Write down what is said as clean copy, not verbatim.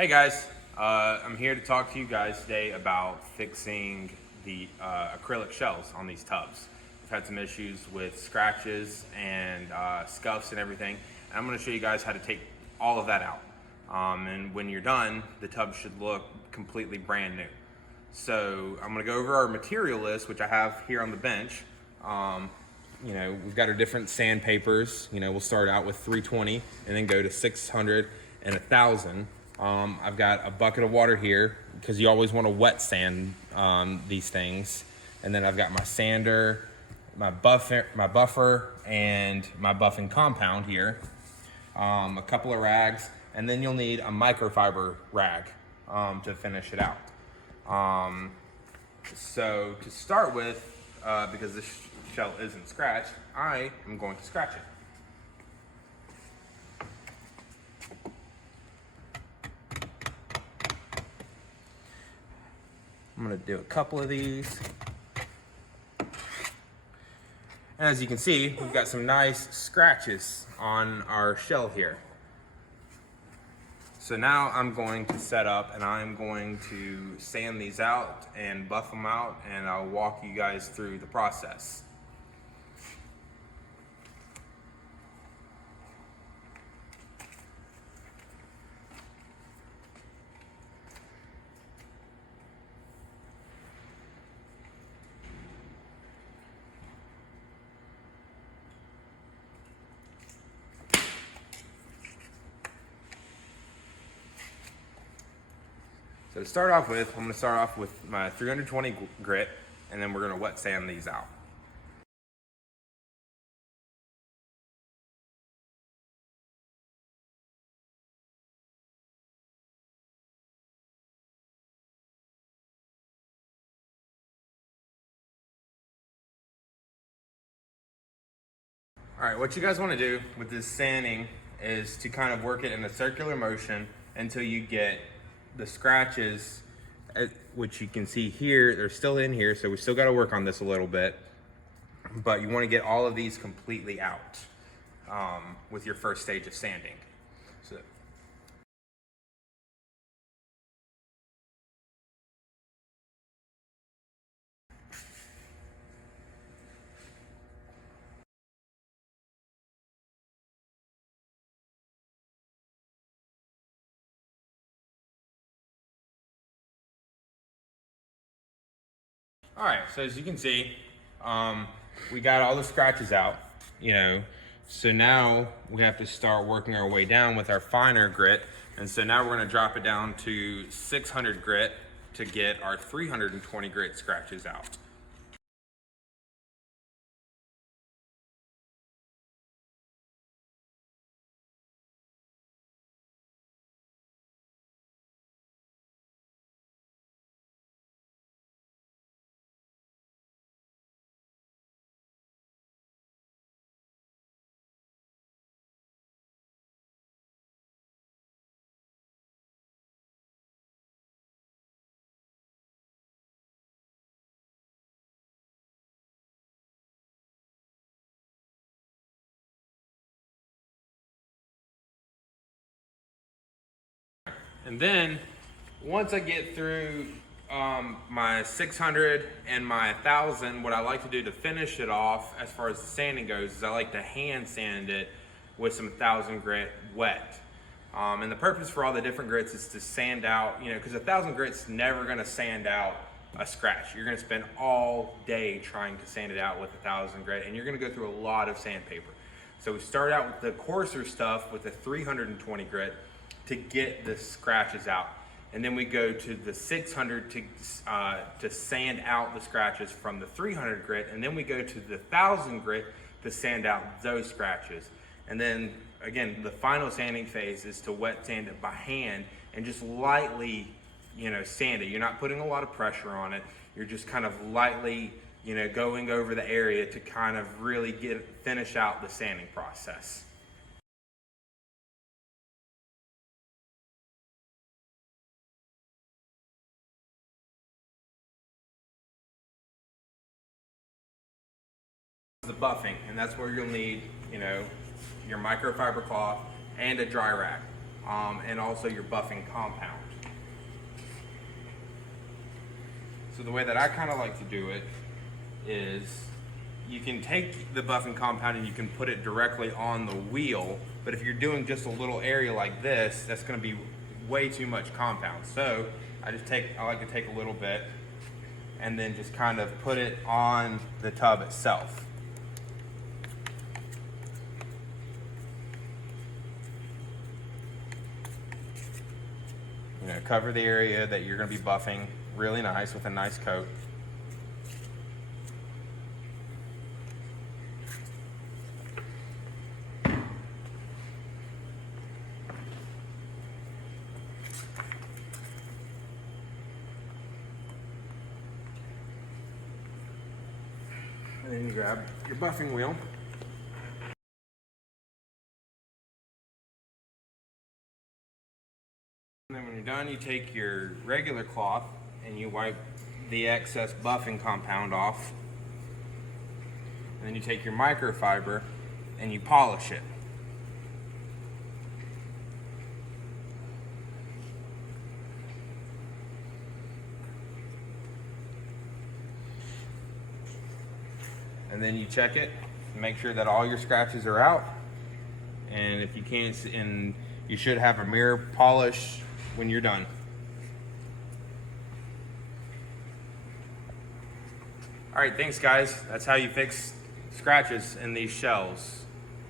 Hey guys, I'm here to talk to you guys today about fixing the acrylic shells on these tubs. I've had some issues with scratches and scuffs and everything, and I'm going to show you guys how to take all of that out. And when you're done, the tub should look completely brand new. So I'm going to go over our material list, which I have here on the bench. We've got our different sandpapers. We'll start out with 320 and then go to 600 and 1,000. I've got a bucket of water here because you always want to wet sand these things. And then I've got my sander, my buffer, and my buffing compound here. A couple of rags, and then you'll need a microfiber rag to finish it out. So to start with, because this shell isn't scratched, I am going to scratch it. I'm going to do a couple of these. And as you can see, we've got some nice scratches on our shell here. So now I'm going to set up and I'm going to sand these out and buff them out, and I'll walk you guys through the process. So to start off with, I'm going to start off with my 320 grit, and then we're going to wet sand these out. All right, what you guys want to do with this sanding is to kind of work it in a circular motion until you get the scratches, which you can see here, they're still in here, so we still got to work on this a little bit. But you want to get all of these completely out with your first stage of sanding. So. All right, so as you can see, we got all the scratches out, so now we have to start working our way down with our finer grit. And so now we're gonna drop it down to 600 grit to get our 320 grit scratches out. And then once I get through my 600 and my 1,000, what I like to do to finish it off as far as the sanding goes is I like to hand sand it with some 1,000 grit wet. And the purpose for all the different grits is to sand out, because 1,000 grit's never gonna sand out a scratch. You're gonna spend all day trying to sand it out with 1,000 grit, and you're gonna go through a lot of sandpaper. So we start out with the coarser stuff with the 320 grit to get the scratches out. And then we go to the 600 to sand out the scratches from the 300 grit. And then we go to the 1,000 grit to sand out those scratches. And then again, the final sanding phase is to wet sand it by hand and just lightly, sand it. You're not putting a lot of pressure on it. You're just kind of lightly, going over the area to kind of really finish out the sanding process. The buffing, and that's where you'll need, your microfiber cloth and a dry rack. and also your buffing compound. So the way that I kind of like to do it is you can take the buffing compound and you can put it directly on the wheel, but if you're doing just a little area like this, that's going to be way too much compound. So I like to take a little bit and then just kind of put it on the tub itself. You know, cover the area that you're going to be buffing really nice with a nice coat. And then you grab your buffing wheel. And then when you're done, you take your regular cloth and you wipe the excess buffing compound off. And then you take your microfiber and you polish it. And then you check it, make sure that all your scratches are out. And if you can't, and you should have a mirror polish when you're done. All right, thanks guys. That's how you fix scratches in these shells.